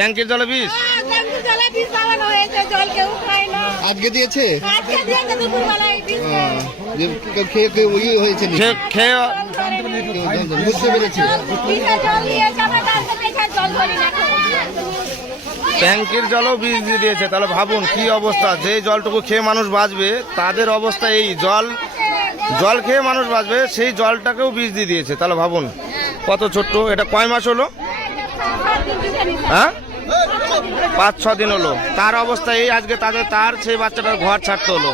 ট্যাঙ্কির জলে বিষ? আজকে দিয়েছে খেয়ে বুঝতে পেরেছি। ট্যাঙ্কির জলও বিষ দিয়ে দিয়েছে। তাহলে ভাবুন কি অবস্থা, যে জলটুকু খেয়ে মানুষ বাঁচবে তাদের অবস্থা এই। জল খেয়ে মানুষ বাঁচবে, সেই জলটাকেও বিষ দিয়ে দিয়েছে। তাহলে ভাবুন কত ছোট্ট। এটা কয় মাস হলো? হ্যাঁ, 5-6 দিন হলো। তার অবস্থা এই। আজকে তার সেই বাচ্চাটার ঘর ছাড়তে হলো।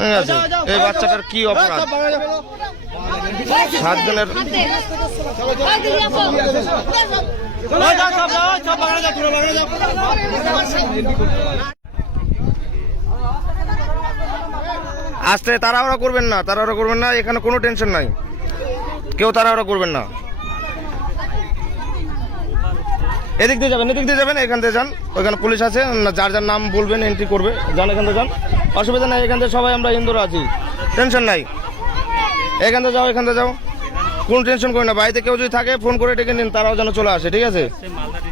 ঠিক আছে, এই বাচ্চাটার কি অপরাধ? 7 দিনের। আস্তে, তাড়াহুড়া করবেন না, তাড়াহুড়া করবেন না। এখানে কোনো টেনশন নাই, কেউ তাড়াহুড়া করবেন না। এদিক দিয়ে যাবেন, এখান থেকে যান। ওইখানে পুলিশ আছে, যার যার নাম বলবেন এন্ট্রি করবে। যান, এখান থেকে যান, অসুবিধা নাই। এখান থেকে সবাই আমরা হিন্দুরা আছি, টেনশন নাই। এখান থেকে যাও, কোনো টেনশন করি না। বাড়িতে কেউ যদি থাকে ফোন করে ডেকে নিন, তারাও যেন চলে আসে। ঠিক আছে,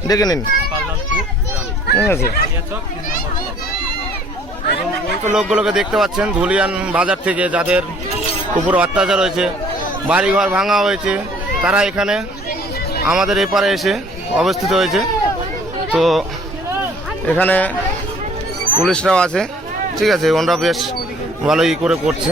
ডেকে নিন। ঠিক আছে, তো লোকগুলোকে দেখতে পাচ্ছেন ধুলিয়ান বাজার থেকে, যাদের উপর অত্যাচার হয়েছে, বাড়িঘর ভাঙা হয়েছে, তারা এখানে আমাদের এপারে এসে অবস্থিত হয়েছে। তো এখানে পুলিশরাও আছে। ঠিক আছে, ওনারা বেশ ভালোই করে করছে।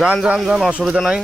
যান, অসুবিধা নাই।